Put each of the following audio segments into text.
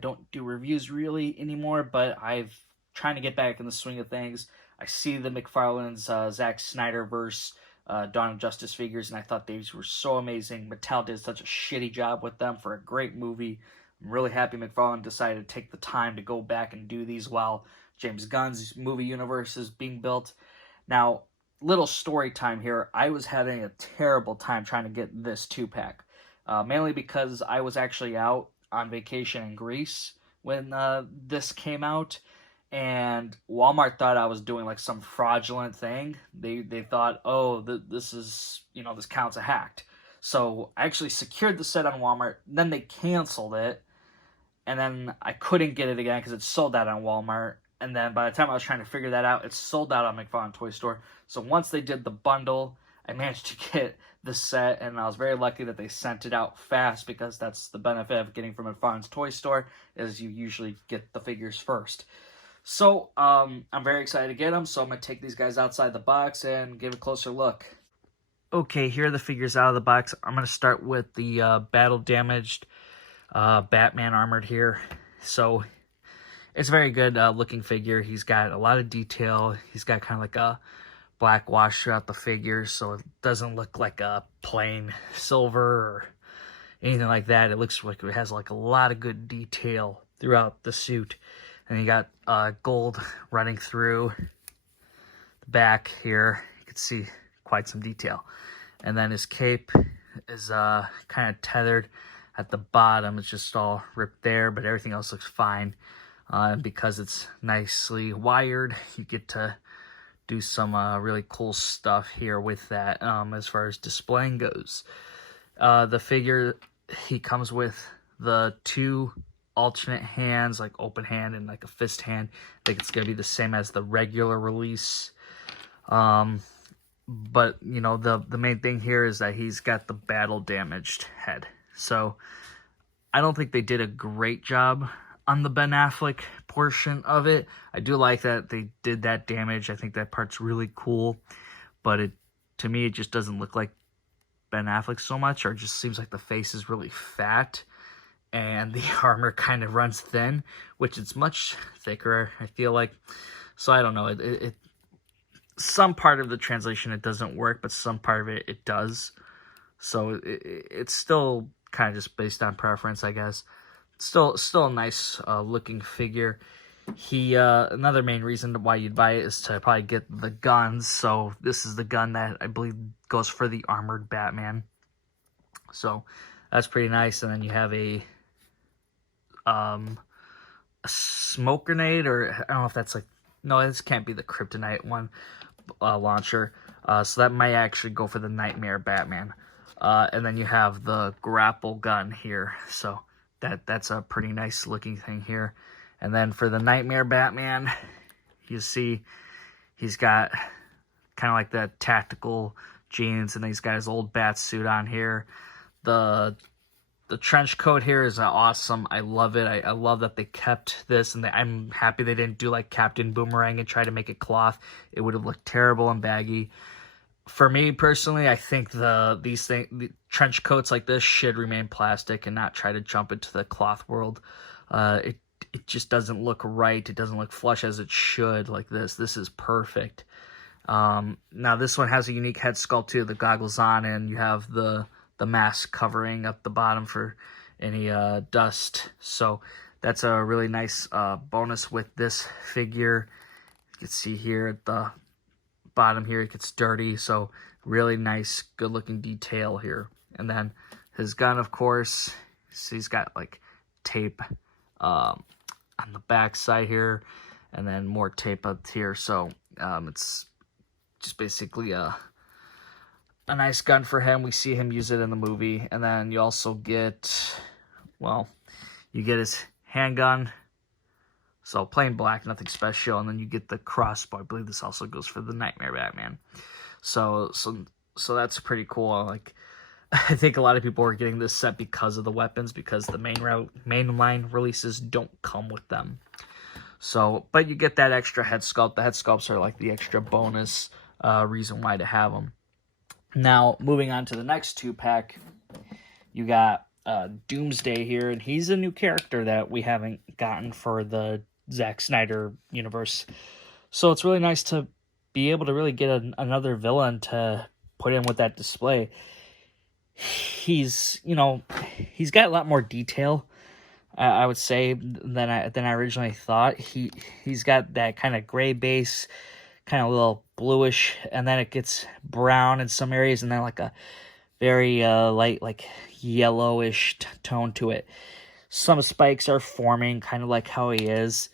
don't do reviews really anymore, but I've trying to get back in the swing of things. I see the McFarlane's Zack Snyderverse Dawn of Justice figures, and I thought these were so amazing. Mattel did such a shitty job with them for a great movie. I'm really happy McFarlane decided to take the time to go back and do these while James Gunn's movie universe is being built. Now, little story time here. I was having a terrible time trying to get this 2-pack. Mainly because I was actually out on vacation in Greece when this came out, and Walmart thought I was doing like some fraudulent thing. They thought, oh, this is, this counts as hacked. So I actually secured the set on Walmart, then they canceled it, and then I couldn't get it again because it sold out on Walmart. And then by the time I was trying to figure that out, it sold out on McFarlane Toy Store. So once they did the bundle, I managed to get the set, and I was very lucky that they sent it out fast, because that's the benefit of getting from McFarlane's Toy Store, is you usually get the figures first. So I'm very excited to get them, so I'm going to take these guys outside the box and give a closer look. Okay, here are the figures out of the box. I'm going to start with the battle-damaged Batman armored here. So it's a very good looking figure. He's got a lot of detail. He's got kind of like a black wash throughout the figure, so it doesn't look like a plain silver or anything like that. It looks like it has like a lot of good detail throughout the suit. And you got gold running through the back here. You can see quite some detail. And then his cape is kind of tethered at the bottom. It's just all ripped there, but everything else looks fine. And because it's nicely wired, you get to do some really cool stuff here with that as far as displaying goes. The figure, he comes with the 2 alternate hands, like open hand and like a fist hand. I think it's going to be the same as the regular release. But, the main thing here is that he's got the battle-damaged head. So I don't think they did a great job on the Ben Affleck portion of it. I do like that they did that damage. I think that part's really cool. But to me, it just doesn't look like Ben Affleck so much, or it just seems like the face is really fat and the armor kind of runs thin, which it's much thicker, I feel like. So I don't know. It some part of the translation it doesn't work, but some part of it does. So it's still kind of just based on preference, I guess. Still a nice looking figure. He another main reason why you'd buy it is to probably get the guns. So this is the gun that I believe goes for the armored Batman. So that's pretty nice. And then you have a smoke grenade, or I don't know if that's like, no, this can't be the kryptonite one launcher. So that might actually go for the Knightmare Batman. And then you have the grapple gun here. So that's a pretty nice looking thing here. And then for the Knightmare Batman, you see he's got kind of like the tactical jeans, and he's got his old bat suit on here. The trench coat here is awesome. I love it. I love that they kept this, and I'm happy they didn't do like Captain Boomerang and try to make it cloth. It would have looked terrible and baggy. For me personally, I think the trench coats like this should remain plastic and not try to jump into the cloth world. It just doesn't look right. It doesn't look flush as it should like this. This is perfect. Now this one has a unique head sculpt too. The goggles on, and you have the mask covering up the bottom for any dust. So that's a really nice bonus with this figure. You can see here at the bottom here it gets dirty, so really nice, good looking detail here. And then his gun, of course, so he's got like tape on the back side here, and then more tape up here. So it's just basically a nice gun for him. We see him use it in the movie. And then you also get, well, you get his handgun. So plain black, nothing special. And then you get the crossbow. I believe this also goes for the Knightmare Batman. So that's pretty cool. Like, I think a lot of people are getting this set because of the weapons, because the mainline releases don't come with them. So, but you get that extra head sculpt. The head sculpts are like the extra bonus reason why to have them. Now, moving on to the next 2-pack, you got Doomsday here, and he's a new character that we haven't gotten for the Zack Snyder universe. So it's really nice to be able to really get another villain to put in with that display. He's he's got a lot more detail, I would say, than I originally thought. He's got that kind of gray base, kind of a little bluish, and then it gets brown in some areas, and then like a very light, like yellowish tone to it. Some spikes are forming, kind of like how he is,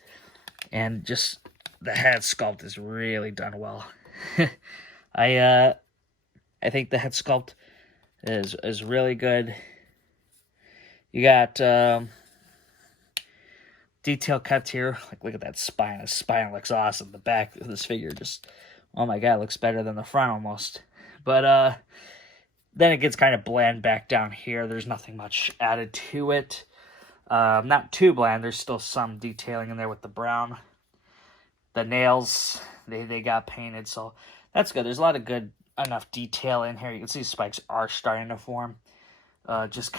and just the head sculpt is really done well. I think the head sculpt is really good. You got detail kept here. Like, look at that spine. His spine looks awesome. The back of this figure just, oh my god, looks better than the front almost. But then it gets kind of bland back down here. There's nothing much added to it. Not too bland. There's still some detailing in there with the brown. The nails, they got painted, so that's good. There's a lot of good enough detail in here. You can see spikes are starting to form. Just,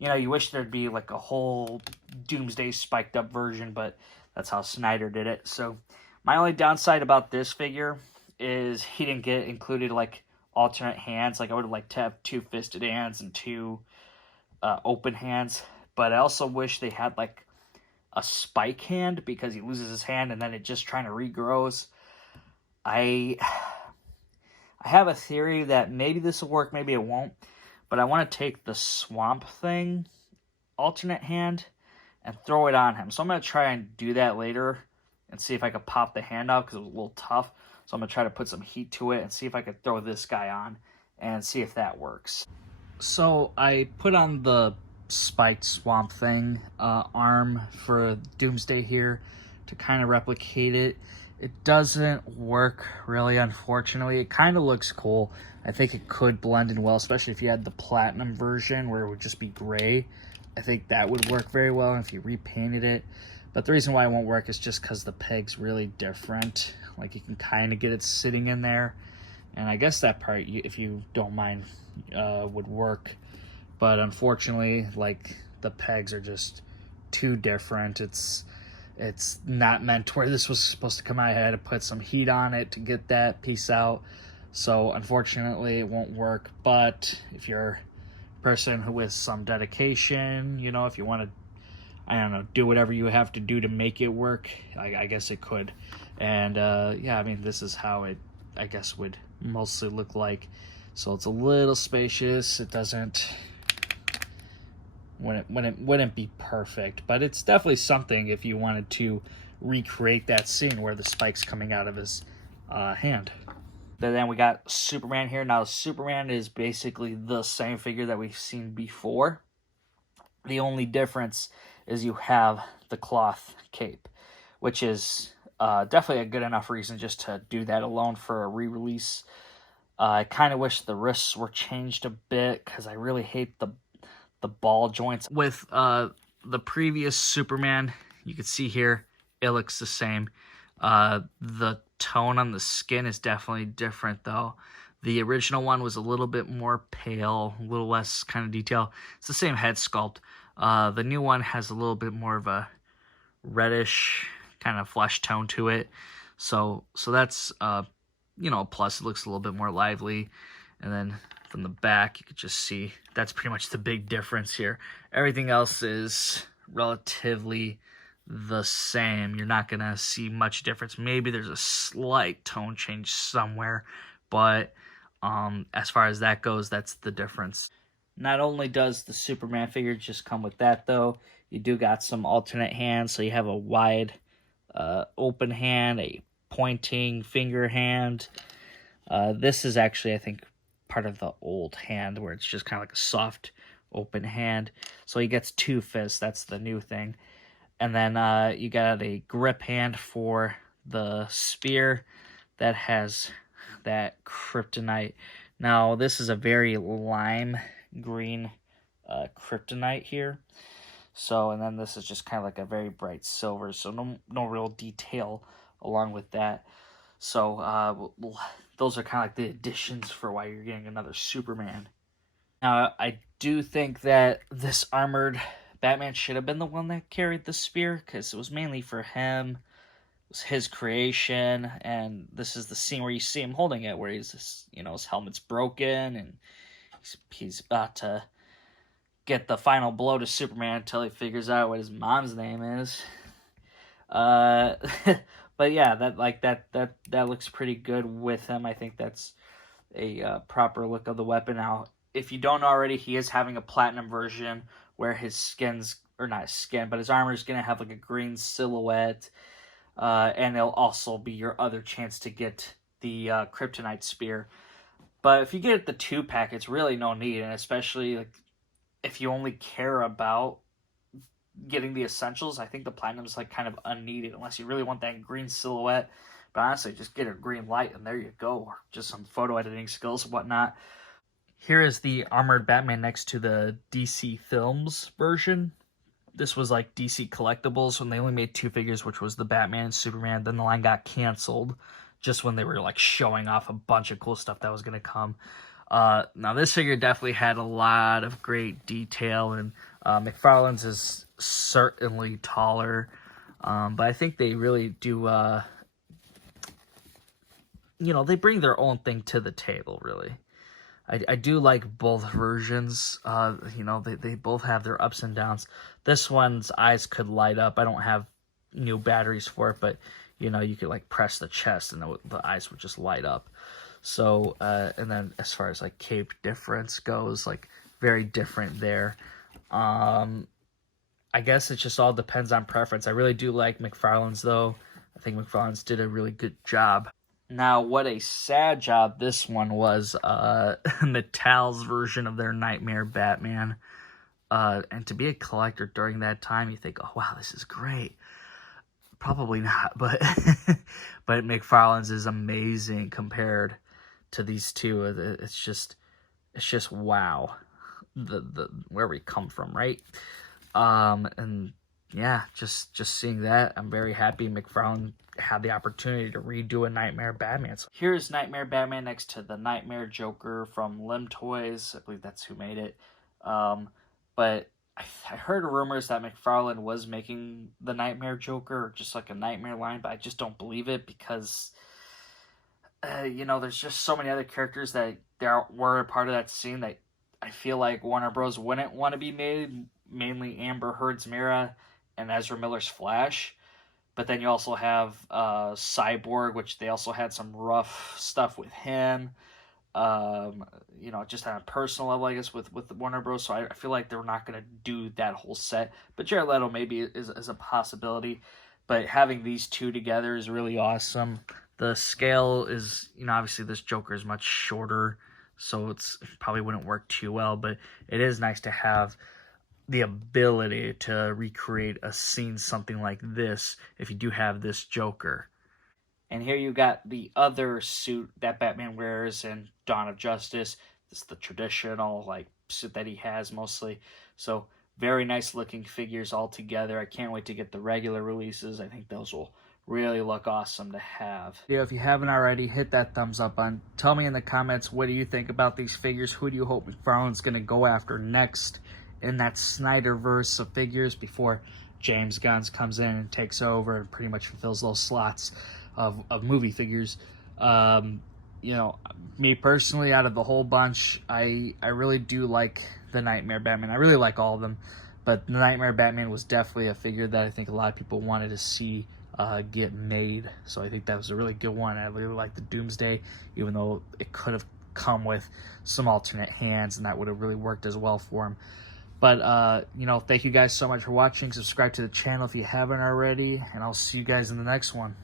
you wish there'd be like a whole Doomsday spiked up version, but that's how Snyder did it. So my only downside about this figure is he didn't get included like alternate hands. Like, I would have liked to have 2 fisted hands and 2 open hands, but I also wish they had like a spike hand, because he loses his hand and then it just trying to regrows. I have a theory that maybe this will work, maybe it won't, but I want to take the Swamp Thing alternate hand and throw it on him. So I'm going to try and do that later and see if I could pop the hand out, because it was a little tough. So I'm going to try to put some heat to it and see if I could throw this guy on and see if that works. So I put on the spiked Swamp Thing arm for Doomsday here to kind of replicate it. It doesn't work really, unfortunately. It kind of looks cool. I think it could blend in well, especially if you had the platinum version where it would just be gray. I think that would work very well if you repainted it. But the reason why it won't work is just because the peg's really different. Like, you can kind of get it sitting in there. And I guess that part, if you don't mind, would work. But unfortunately, like, the pegs are just too different. It's not meant to where this was supposed to come out. I had to put some heat on it to get that piece out. So unfortunately, it won't work. But if you're a person who with some dedication, if you want to, I don't know, do whatever you have to do to make it work, I guess it could. And yeah, I mean, this is how it, I guess, would mostly look like. So it's a little spacious. It doesn't, wouldn't be perfect, but it's definitely something if you wanted to recreate that scene where the spike's coming out of his hand. Then we got Superman here. Now, Superman is basically the same figure that we've seen before. The only difference is you have the cloth cape, which is definitely a good enough reason just to do that alone for a re-release. I kind of wish the wrists were changed a bit, because I really hate the ball joints. With the previous Superman, you can see here, it looks the same. The tone on the skin is definitely different, though. The original one was a little bit more pale, a little less kind of detail. It's the same head sculpt. The new one has a little bit more of a reddish kind of flesh tone to it. So that's a plus. It looks a little bit more lively. And then from the back, you could just see that's pretty much the big difference here. Everything else is relatively the same. You're not gonna see much difference. Maybe there's a slight tone change somewhere, but as far as that goes, that's the difference. Not only does the Superman figure just come with that, though, you do got some alternate hands. So you have a wide open hand, a pointing finger hand. This is actually, I think, part of the old hand where it's just kind of like a soft open hand. So he gets 2 fists. That's the new thing. And then you got a grip hand for the spear that has that kryptonite. Now, this is a very lime green kryptonite here. So, and then this is just kind of like a very bright silver. So no real detail along with that. So those are kind of like the additions for why you're getting another Superman. Now, I do think that this armored Batman should have been the one that carried the spear, because it was mainly for him. It was his creation, and this is the scene where you see him holding it, where he's, his helmet's broken, and he's about to get the final blow to Superman until he figures out what his mom's name is. But yeah, that looks pretty good with him. I think that's a proper look of the weapon. Now, if you don't already, he is having a platinum version where his skin's, or not his skin, but his armor is going to have like a green silhouette, and it'll also be your other chance to get the kryptonite spear. But if you get the 2-pack, it's really no need, and especially like if you only care about getting the essentials, I think the platinum is like kind of unneeded unless you really want that green silhouette. But honestly, just get a green light and there you go, or just some photo editing skills and whatnot. Here is the armored Batman next to the DC Films version. This was like DC Collectibles when they only made 2 figures, which was the Batman and Superman. Then the line got canceled just when they were like showing off a bunch of cool stuff that was going to come. Now this figure definitely had a lot of great detail, and McFarlane's is certainly taller, but I think they really do, they bring their own thing to the table, really. I do like both versions. They both have their ups and downs. This one's eyes could light up. I don't have new batteries for it, but you could like press the chest and the eyes would just light up. So, and then as far as like cape difference goes, like very different there. I guess it just all depends on preference. I really do like McFarlane's though. I think McFarlane's did a really good job. Now, what a sad job this one was, Mattel's version of their Knightmare Batman. And to be a collector during that time, you think, oh wow, this is great. Probably not, but but McFarlane's is amazing compared to these two. It's just wow, the where we come from, right? And yeah, just seeing that, I'm very happy McFarlane had the opportunity to redo a Knightmare Batman. So here's Knightmare Batman next to the Knightmare Joker from Limb Toys. I believe that's who made it. But I heard rumors that McFarlane was making the Knightmare Joker, or just like a Nightmare line, but I just don't believe it because, there's just so many other characters that were a part of that scene that I feel like Warner Bros. Wouldn't want to be made, mainly Amber Heard's Mira and Ezra Miller's Flash. But then you also have Cyborg, which they also had some rough stuff with him. Just on a personal level, I guess, with Warner Bros. So I feel like they're not going to do that whole set. But Jared Leto maybe is a possibility. But having these two together is really awesome. The scale is, obviously this Joker is much shorter, so it probably wouldn't work too well. But it is nice to have the ability to recreate a scene, something like this, if you do have this Joker. And here you got the other suit that Batman wears in Dawn of Justice. This is the traditional suit that he has mostly. So very nice looking figures all together. I can't wait to get the regular releases. I think those will really look awesome to have. If you haven't already, hit that thumbs up button. Tell me in the comments, what do you think about these figures? Who do you hope McFarlane's going to go after next in that Snyderverse of figures before James Gunn comes in and takes over and pretty much fulfills those slots of movie figures? Me personally, out of the whole bunch, I really do like the Knightmare Batman. I really like all of them, but the Knightmare Batman was definitely a figure that I think a lot of people wanted to see get made. So I think that was a really good one. I really like the Doomsday, even though it could have come with some alternate hands, and that would have really worked as well for him. But, thank you guys so much for watching. Subscribe to the channel if you haven't already, and I'll see you guys in the next one.